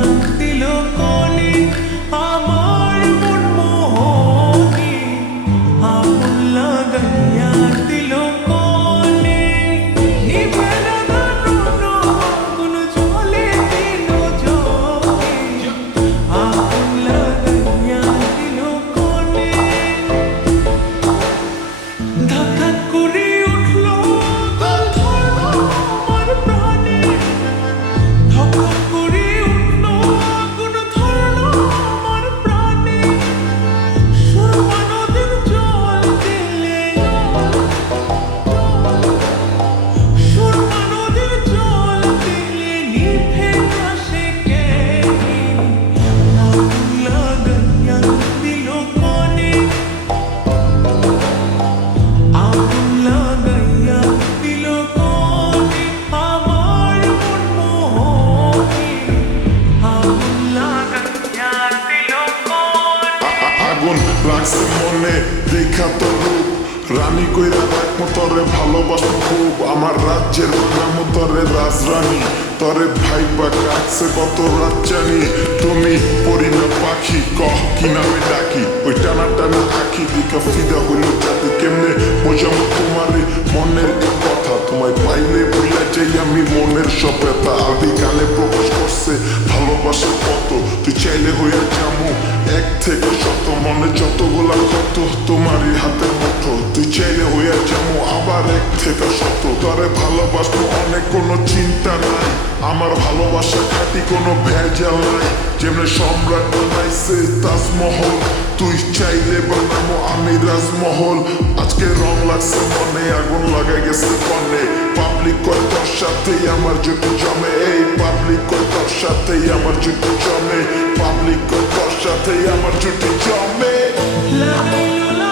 사랑 লাগছে মনে। দেখা তো রূপ রানী কইরা রাখব তরে ভালোবাসবো খুব। আমার রাজ্যের নাম তরে রাজরানী। তরে ভাই বা কাছে কত রাত জানি তুমি পরিনা পাখি, কহ কি নামে ডাকি? ওই টানা টানা আখি দিকা ফিদা হইল যাতে কেমনে বোঝাবো তোমারে? মনের কথা তোমায় পাইলে বইলা যাই আমি মনের সব ব্যথা আদি গানে প্রকাশ করছে ভালোবাসার কত। তুই চাইলে হইয়া যাব এক থেকে শত মনে যতগুলা কত তোমারই হাতের মুঠো তুই চাইলে হইয়া যাব আবার এক থেকে শত। তরে ভালোবাসবো অনেক, কোনো চিন্তা নাই। আমার ভালোবাসা খাটি, কোনো ভেজাল নাই। যেমনি সম্রাট বানাইছে তাজমহল, তুই চাইলে বানাবো আমি রাজমহল। আজকে রং লাগছে মনে, আগুন লাগাই গেছে কনে। পাবলিক কয় তোর সাথেই আমার জুটি জমে। এই পাবলিক কয় তোর সাথেই আমার জুটি জমে। পাবলিক কয় তোর সাথেই আমার জুটি জমে La la la